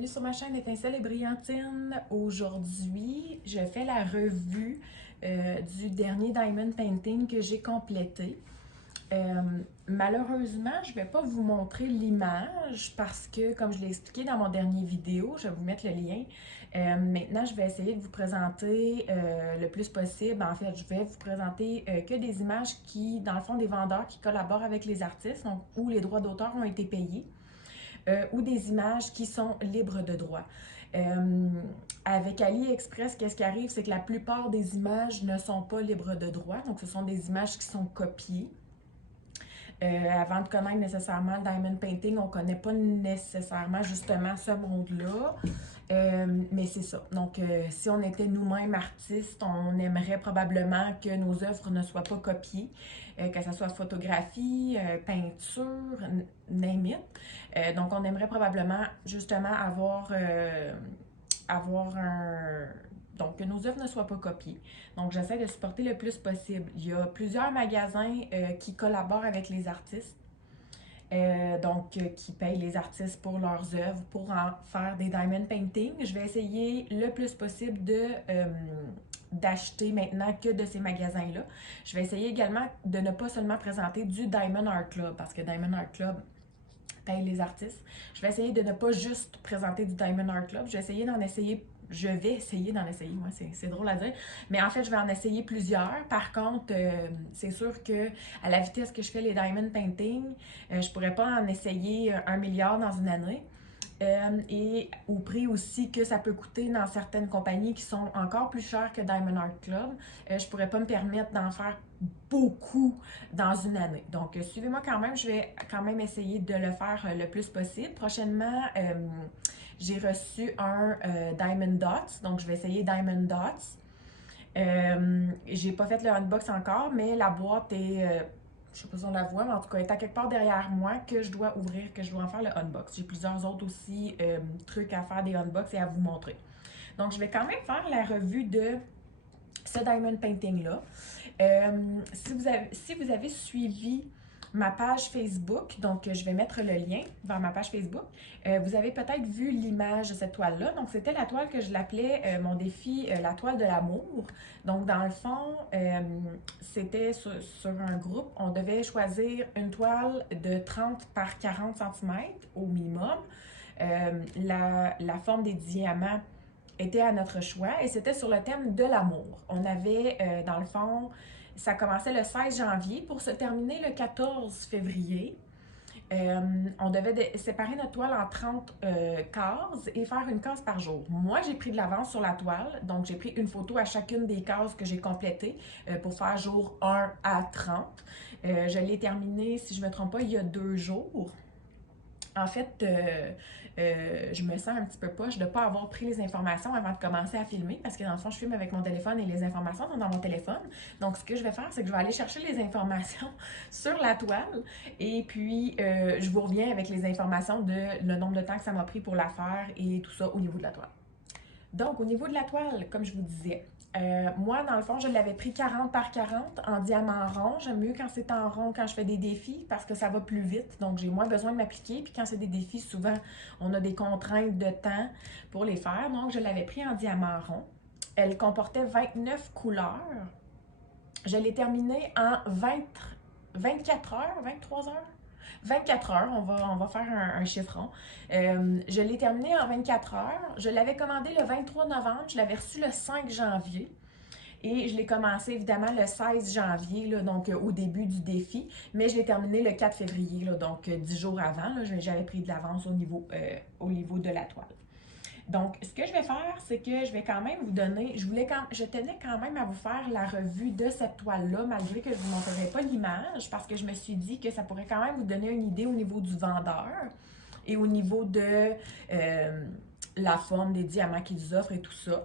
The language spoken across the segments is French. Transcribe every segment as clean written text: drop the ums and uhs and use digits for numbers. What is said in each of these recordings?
bienvenue sur ma chaîne Étincelle et Brillantine. Aujourd'hui, je fais la revue du dernier Diamond Painting que j'ai complété. Euh, Malheureusement, je ne vais pas vous montrer l'image parce que, comme je l'ai expliqué dans mon dernier vidéo, je vais vous mettre le lien. Maintenant, je vais essayer de vous présenter le plus possible. En fait, je vais vous présenter que des images qui, dans le fond, des vendeurs qui collaborent avec les artistes, donc où les droits d'auteur ont été payés. Ou des images qui sont libres de droit. Avec AliExpress, qu'est-ce qui arrive? C'est que la plupart des images ne sont pas libres de droit, donc ce sont des images qui sont copiées. Avant de connaître nécessairement le Diamond Painting, on ne connaît pas nécessairement justement ce monde-là. Mais c'est ça. Donc, si on était nous-mêmes artistes, on aimerait probablement que nos œuvres ne soient pas copiées, que ce soit photographie, peinture, name it. Donc, on aimerait probablement justement avoir un... Donc, que nos œuvres ne soient pas copiées. Donc, j'essaie de supporter le plus possible. Il y a plusieurs magasins qui collaborent avec les artistes. Qui payent les artistes pour leurs œuvres, pour en faire des diamond paintings. Je vais essayer le plus possible d'acheter maintenant que de ces magasins-là. Je vais essayer également de ne pas seulement présenter du Diamond Art Club, parce que Diamond Art Club paye les artistes. Je vais essayer de ne pas juste présenter du Diamond Art Club. Je vais essayer d'en essayer moi c'est drôle à dire, mais en fait je vais en essayer plusieurs. Par contre, c'est sûr que à la vitesse que je fais les diamond painting, je pourrais pas en essayer 1 milliard dans une année. Et au prix aussi que ça peut coûter dans certaines compagnies qui sont encore plus chères que Diamond Art Club, je pourrais pas me permettre d'en faire beaucoup dans une année. Donc, suivez-moi quand même, je vais quand même essayer de le faire le plus possible. Prochainement, j'ai reçu un Diamond Dots, donc je vais essayer Diamond Dots. J'ai pas fait le unbox encore, mais la boîte est, je sais pas si on la voit, mais en tout cas, elle est à quelque part derrière moi que je dois ouvrir, que je dois en faire le unbox. J'ai plusieurs autres aussi trucs à faire des unbox et à vous montrer. Donc, je vais quand même faire la revue de ce Diamond Painting-là. Si vous avez suivi ma page Facebook, donc je vais mettre le lien vers ma page Facebook. Vous avez peut-être vu l'image de cette toile-là. Donc, c'était la toile que je l'appelais mon défi, la toile de l'amour. Donc, dans le fond, c'était sur un groupe. On devait choisir une toile de 30 par 40 cm au minimum. La forme des diamants était à notre choix et c'était sur le thème de l'amour. On avait, dans le fond, ça commençait le 16 janvier pour se terminer le 14 février. On devait séparer notre toile en 30 cases et faire une case par jour. Moi, j'ai pris de l'avance sur la toile, donc j'ai pris une photo à chacune des cases que j'ai complétées pour faire jour 1 à 30. Je l'ai terminé, si je ne me trompe pas, il y a 2 jours. En fait, je me sens un petit peu poche de ne pas avoir pris les informations avant de commencer à filmer parce que dans le fond, je filme avec mon téléphone et les informations sont dans mon téléphone. Donc, ce que je vais faire, c'est que je vais aller chercher les informations sur la toile et puis je vous reviens avec les informations de le nombre de temps que ça m'a pris pour la faire et tout ça au niveau de la toile. Donc, au niveau de la toile, comme je vous disais, moi, dans le fond, je l'avais pris 40 par 40 en diamant rond. J'aime mieux quand c'est en rond quand je fais des défis parce que ça va plus vite. Donc, j'ai moins besoin de m'appliquer. Puis quand c'est des défis, souvent, on a des contraintes de temps pour les faire. Donc, je l'avais pris en diamant rond. Elle comportait 29 couleurs. Je l'ai terminée en 24 heures, 23 heures. 24 heures, on va faire un chiffron. Je l'ai terminé en 24 heures. Je l'avais commandé le 23 novembre, je l'avais reçu le 5 janvier. Et je l'ai commencé évidemment le 16 janvier, là, donc au début du défi, mais je l'ai terminé le 4 février, là, donc 10 jours avant. J'avais pris de l'avance au niveau de la toile. Donc, ce que je vais faire, c'est que je vais quand même vous donner, je tenais quand même à vous faire la revue de cette toile-là, malgré que je ne vous montrerai pas l'image, parce que je me suis dit que ça pourrait quand même vous donner une idée au niveau du vendeur et au niveau de la forme des diamants qu'ils offrent et tout ça.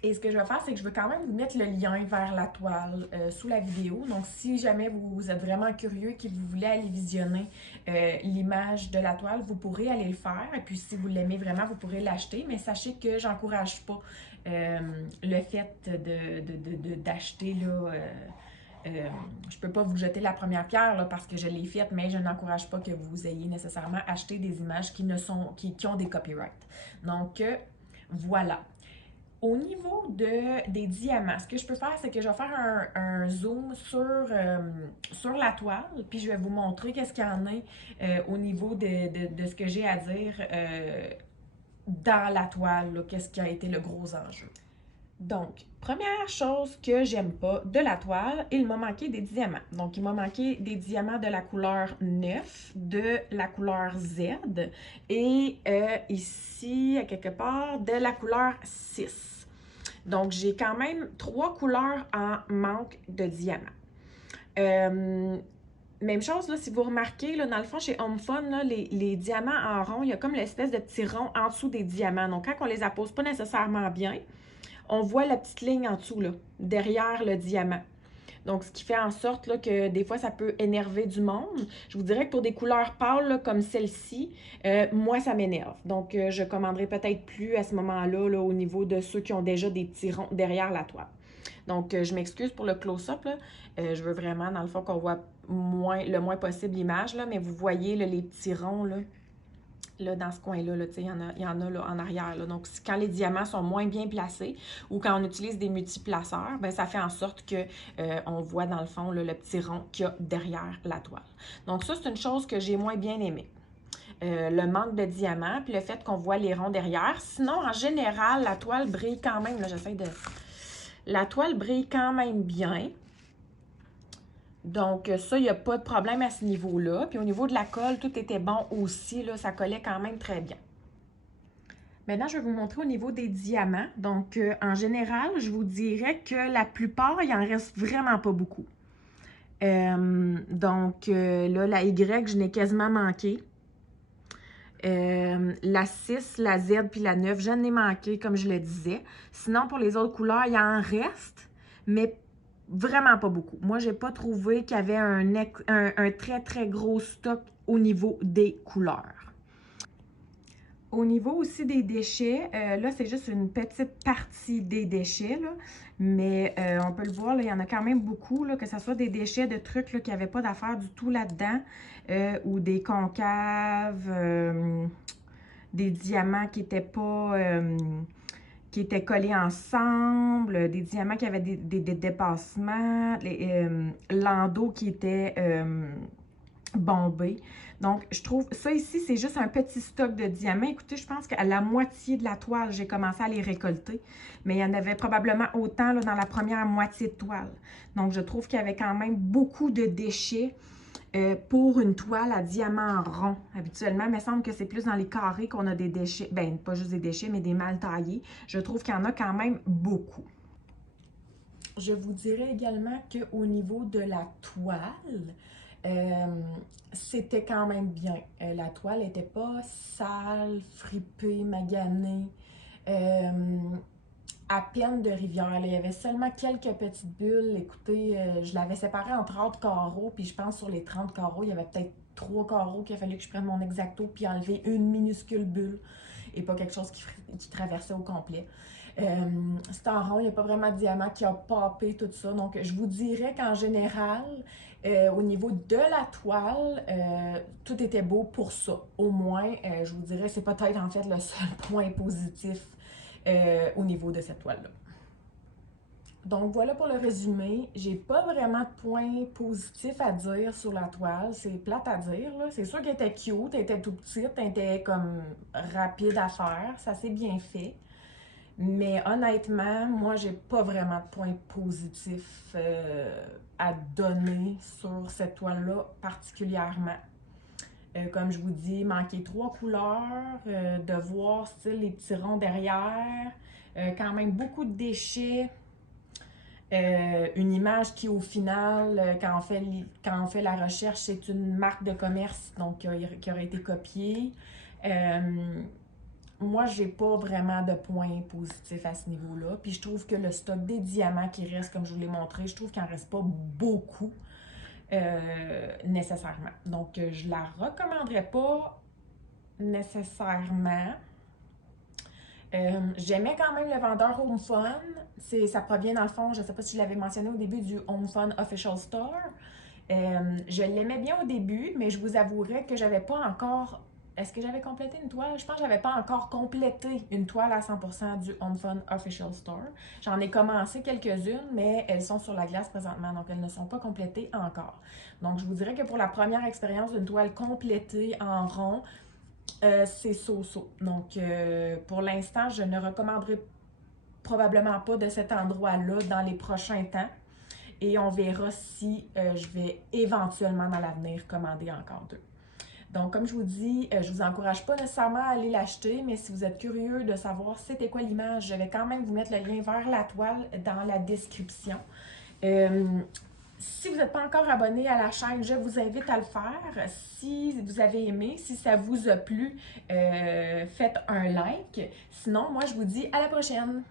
Et ce que je vais faire, c'est que je vais quand même vous mettre le lien vers la toile sous la vidéo. Donc, si jamais vous êtes vraiment curieux et que vous voulez aller visionner l'image de la toile, vous pourrez aller le faire. Et puis, si vous l'aimez vraiment, vous pourrez l'acheter. Mais sachez que j'encourage pas le fait d'acheter Je peux pas vous jeter la première pierre là, parce que je l'ai faite, mais je n'encourage pas que vous ayez nécessairement acheté des images qui ont des copyrights. Donc, voilà. Au niveau des diamants, ce que je peux faire, c'est que je vais faire un zoom sur la toile, puis je vais vous montrer qu'est-ce qu'il y en a au niveau de ce que j'ai à dire dans la toile, qu'est-ce qui a été le gros enjeu. Donc, première chose que j'aime pas de la toile, il m'a manqué des diamants. Donc, il m'a manqué des diamants de la couleur 9, de la couleur Z et ici, à quelque part, de la couleur 6. Donc, j'ai quand même 3 couleurs en manque de diamants. Même chose, là, si vous remarquez, là, dans le fond, chez Home Fun, là, les diamants en rond, il y a comme l'espèce de petit rond en dessous des diamants. Donc, quand on les appose pas nécessairement bien, on voit la petite ligne en dessous, là, derrière le diamant. Donc, ce qui fait en sorte là, que des fois, ça peut énerver du monde. Je vous dirais que pour des couleurs pâles là, comme celle-ci, moi, ça m'énerve. Donc, je commanderai peut-être plus à ce moment-là là, au niveau de ceux qui ont déjà des petits ronds derrière la toile. Donc, je m'excuse pour le close-up. Je veux vraiment, dans le fond, qu'on voit le moins possible l'image, mais vous voyez là, les petits ronds, là, dans ce coin-là, là, il y en a là, en arrière. Là. Donc, quand les diamants sont moins bien placés ou quand on utilise des multiplaceurs, ben, ça fait en sorte qu'on voit dans le fond là, le petit rond qu'il y a derrière la toile. Donc, ça, c'est une chose que j'ai moins bien aimée. Le manque de diamants, puis le fait qu'on voit les ronds derrière. Sinon, en général, la toile brille quand même. Là, j'essaie de... La toile brille quand même bien. Donc, ça, il n'y a pas de problème à ce niveau-là. Puis au niveau de la colle, tout était bon aussi. Là, ça collait quand même très bien. Maintenant, je vais vous montrer au niveau des diamants. Donc, en général, je vous dirais que la plupart, il en reste vraiment pas beaucoup. Donc, là, la Y, je n'ai quasiment manqué. La 6, la Z puis la 9, je n'ai manqué, comme je le disais. Sinon, pour les autres couleurs, il en reste, mais vraiment pas beaucoup. Moi, j'ai pas trouvé qu'il y avait un très, très gros stock au niveau des couleurs. Au niveau aussi des déchets, là, c'est juste une petite partie des déchets, là, mais on peut le voir, là, il y en a quand même beaucoup, là, que ce soit des déchets de trucs là, qui n'avaient pas d'affaires du tout là-dedans, ou des concaves, des diamants qui n'étaient pas... qui étaient collés ensemble, des diamants qui avaient des dépassements, l'endos qui était bombé. Donc, je trouve, ça ici, c'est juste un petit stock de diamants. Écoutez, je pense qu'à la moitié de la toile, j'ai commencé à les récolter. Mais il y en avait probablement autant là, dans la première moitié de toile. Donc, je trouve qu'il y avait quand même beaucoup de déchets pour une toile à diamant rond. Habituellement, il me semble que c'est plus dans les carrés qu'on a des déchets. Ben, pas juste des déchets, mais des mal taillés. Je trouve qu'il y en a quand même beaucoup. Je vous dirais également qu'au niveau de la toile, c'était quand même bien. La toile n'était pas sale, fripée, maganée. À peine de rivière. Là. Il y avait seulement quelques petites bulles. Écoutez, je l'avais séparée en 30 carreaux, puis je pense sur les 30 carreaux, il y avait peut-être 3 carreaux qu'il a fallu que je prenne mon exacto puis enlever une minuscule bulle et pas quelque chose qui traversait au complet. C'est en rond, il n'y a pas vraiment de diamant qui a popé tout ça. Donc, je vous dirais qu'en général, au niveau de la toile, tout était beau pour ça. Au moins, je vous dirais, c'est peut-être en fait le seul point positif au niveau de cette toile-là. Donc voilà pour le résumé. J'ai pas vraiment de points positifs à dire sur la toile. C'est plate à dire, là. C'est sûr qu'elle était cute, elle était tout petite, elle était comme rapide à faire. Ça s'est bien fait. Mais honnêtement, moi, j'ai pas vraiment de points positifs à donner sur cette toile-là particulièrement. Comme je vous dis, manquer 3 couleurs, de voir style, les petits ronds derrière, quand même beaucoup de déchets, une image qui au final, quand on fait la recherche, c'est une marque de commerce donc qui aurait été copiée. Moi, j'ai pas vraiment de points positifs à ce niveau-là. Puis je trouve que le stock des diamants qui reste, comme je vous l'ai montré, je trouve qu'il n'en reste pas beaucoup. Nécessairement. Donc, je la recommanderais pas nécessairement. J'aimais quand même le vendeur Home Fun. Ça provient dans le fond, je ne sais pas si je l'avais mentionné au début, du Home Fun Official Store. Je l'aimais bien au début, mais je vous avouerai que j'avais pas encore. Est-ce que j'avais complété une toile? Je pense que j'avais pas encore complété une toile à 100% du Home Fun Official Store. J'en ai commencé quelques-unes, mais elles sont sur la glace présentement, donc elles ne sont pas complétées encore. Donc je vous dirais que pour la première expérience d'une toile complétée en rond, c'est so-so. Donc pour l'instant, je ne recommanderais probablement pas de cet endroit-là dans les prochains temps. Et on verra si je vais éventuellement dans l'avenir commander encore deux. Donc, comme je vous dis, je vous encourage pas nécessairement à aller l'acheter, mais si vous êtes curieux de savoir c'était quoi l'image, je vais quand même vous mettre le lien vers la toile dans la description. Euh, Si vous n'êtes pas encore abonné à la chaîne, je vous invite à le faire. Si vous avez aimé, si ça vous a plu, faites un like. Sinon, moi, je vous dis à la prochaine!